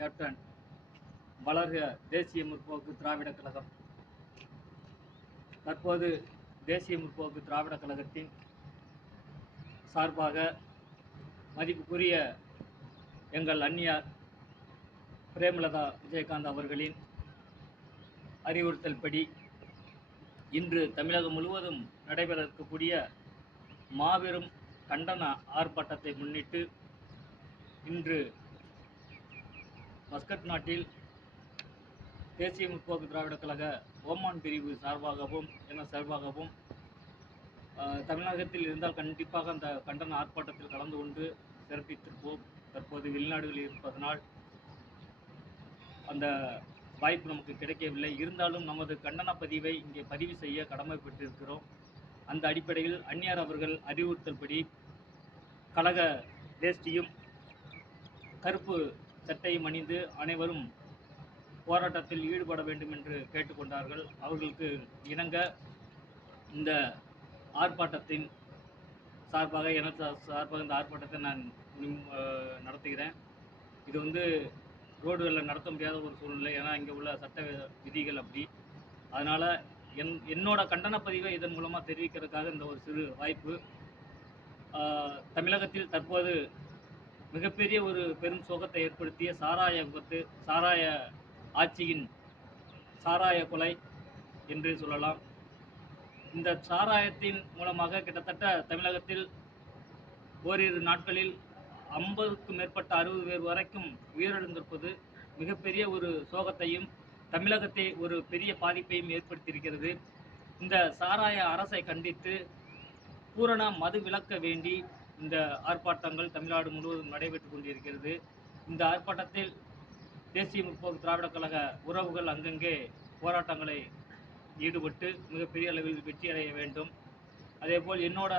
Captain வளர்க தேசிய முற்போக்கு திராவிட கழகம். தற்போது தேசிய முற்போக்கு திராவிட கழகத்தின் சார்பாக மதிப்புக்குரிய எங்கள் அந்நியார் பிரேமலதா விஜயகாந்த் அவர்களின் அறிவுறுத்தல் படி இன்று தமிழகம் முழுவதும் நடைபெற இருக்கக்கூடிய மாபெரும் கண்டன ஆர்ப்பாட்டத்தை முன்னிட்டு இன்று மஸ்கட் நாட்டில் தேசிய முற்போக்கு திராவிட கழக ஓமான் பிரிவு சார்பாகவும் என சார்பாகவும் தமிழகத்தில் இருந்தால் கண்டிப்பாக அந்த கண்டன ஆர்ப்பாட்டத்தில் கலந்து கொண்டு சிறப்பித்திருப்போம். தற்போது வெளிநாடுகளில் இருப்பதனால் அந்த வாய்ப்பு நமக்கு கிடைக்கவில்லை. இருந்தாலும் நமது கண்டன பதிவை இங்கே பதிவு செய்ய கடமைப்பட்டிருக்கிறோம். அந்த அடிப்படையில் அந்நியார் அவர்கள் அறிவுறுத்தல்படி கழக வேஷ்டியும் கருப்பு சட்டையும் அணிந்து அனைவரும் போராட்டத்தில் ஈடுபட வேண்டும் என்று கேட்டுக்கொண்டார்கள். அவர்களுக்கு இணங்க இந்த ஆர்ப்பாட்டத்தின் சார்பாக எனது சார்பாக இந்த ஆர்ப்பாட்டத்தை நான் நடத்துகிறேன். இது வந்து ரோடுகளில் நடத்த முடியாத ஒரு சூழ்நிலை. ஏன்னா இங்கே உள்ள சட்ட விதிகள் அப்படி. அதனால் என் என்னோட கண்டன பதிவை இதன் மூலமாக தெரிவிக்கிறதுக்காக இந்த ஒரு சிறு வாய்ப்பு. தமிழகத்தில் தற்போது மிகப்பெரிய ஒரு பெரும் சோகத்தை ஏற்படுத்திய சாராய விபத்து சாராய ஆட்சியின் சாராய கொலை என்று சொல்லலாம். இந்த சாராயத்தின் மூலமாக கிட்டத்தட்ட தமிழகத்தில் ஓரிரு நாட்களில் ஐம்பதுக்கும் மேற்பட்ட அறுபது பேர் வரைக்கும் உயிரிழந்திருப்பது மிகப்பெரிய ஒரு சோகத்தையும் தமிழகத்தை ஒரு பெரிய பாதிப்பையும் ஏற்படுத்தியிருக்கிறது. இந்த சாராய அரசை கண்டித்து பூரண மது விலக்க வேண்டி இந்த ஆர்ப்பாட்டங்கள் தமிழ்நாடு முழுவதும் நடைபெற்றுக் கொண்டிருக்கிறது. இந்த ஆர்ப்பாட்டத்தில் தேசிய முற்போக்கு திராவிட கழக உறவுகள் அங்கங்கே போராட்டங்களை ஈடுபட்டு மிகப்பெரிய அளவில் வெற்றி அடைய வேண்டும். அதேபோல் என்னோட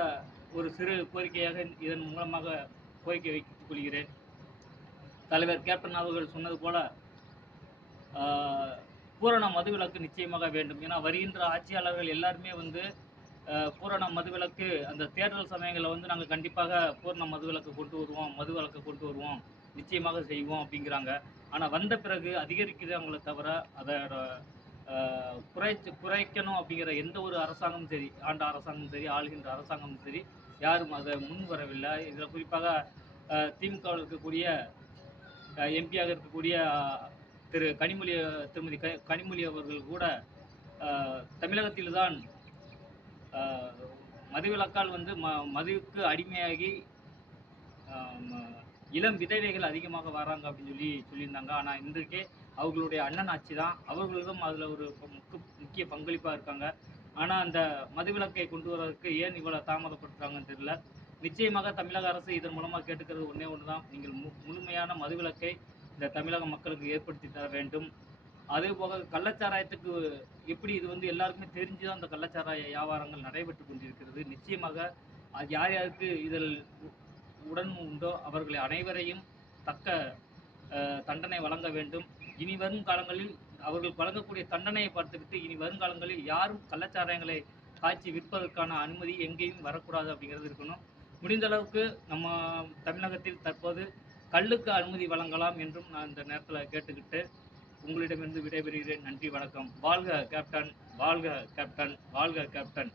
ஒரு சிறு கோரிக்கையாக இதன் மூலமாக கோரிக்கை வைத்துக் கொள்கிறேன். தலைவர் கேப்டன் அவர்கள் சொன்னது போல பூரண மதுவிலக்கு நிச்சயமாக வேண்டும். ஏன்னா வருகின்ற ஆட்சியாளர்கள் எல்லாருமே வந்து பூரண மதுவிலக்கு அந்த தேர்தல் சமயங்களில் வந்து நாங்கள் கண்டிப்பாக பூரண மதுவிலக்கு கொண்டு வருவோம் மதுவிலக்கு கொண்டு வருவோம் நிச்சயமாக செய்வோம் அப்படிங்கிறாங்க. ஆனால் வந்த பிறகு அதிகரிக்கிறாங்களே தவிர அதோட குறைச்சு குறைக்கணும் அப்படிங்கிற எந்த ஒரு அரசாங்கமும் சரி ஆண்ட அரசாங்கமும் சரி ஆளுகின்ற அரசாங்கமும் சரி யாரும் அதை முன் வரவில்லை. இதில் குறிப்பாக திமுகவில் இருக்கக்கூடிய எம்பியாக இருக்கக்கூடிய திரு கனிமொழி திருமதி க கனிமொழி அவர்கள் கூட தமிழகத்தில்தான் மதுவிலக்கால் வந்து ம மதுவுக்கு அடிமையாகி இளம் விதவைகள் அதிகமாக வராங்க அப்படின்னு சொல்லி சொல்லியிருந்தாங்க. ஆனால் இன்றைக்கே அவர்களுடைய அண்ணன் ஆட்சி தான். அவர்களும் அதில் ஒரு முக்கு முக்கிய பங்களிப்பாக இருக்காங்க. ஆனால் அந்த மதுவிலக்கை கொண்டு வரதுக்கு ஏன் இவ்வளோ தாமதப்படுத்துறாங்கன்னு தெரியல. நிச்சயமாக தமிழக அரசு இதன் மூலமாக கேட்டுக்கிறது ஒன்றே ஒன்று தான் நீங்கள் மு முழுமையான மதுவிலக்கை இந்த தமிழக மக்களுக்கு ஏற்படுத்தி தர வேண்டும். அதே போக கள்ளச்சாராயத்துக்கு எப்படி இது வந்து எல்லாருக்குமே தெரிஞ்சு தான் அந்த கள்ளச்சாராய வியாபாரங்கள் நடைபெற்று கொண்டிருக்கிறது. நிச்சயமாக அது யார் யாருக்கு இதில் உடன் உண்டோ அவர்களை அனைவரையும் தக்க தண்டனை வழங்க வேண்டும். இனி வரும் காலங்களில் அவர்கள் வழங்கக்கூடிய தண்டனையை பார்த்துக்கிட்டு இனி வரும் காலங்களில் யாரும் கள்ளச்சாராயங்களை காய்ச்சி விற்பதற்கான அனுமதி எங்கேயும் வரக்கூடாது அப்படிங்கிறது இருக்கணும். முடிந்த அளவுக்கு நம்ம தமிழகத்தில் தற்போது கல்லுக்கு அனுமதி வழங்கலாம் என்றும் நான் இந்த நேரத்தில் கேட்டுக்கிட்டு உங்களிடமிருந்து விடைபெறுகிறேன். நன்றி வணக்கம். வாழ்க கேப்டன். வாழ்க கேப்டன். வாழ்க கேப்டன்.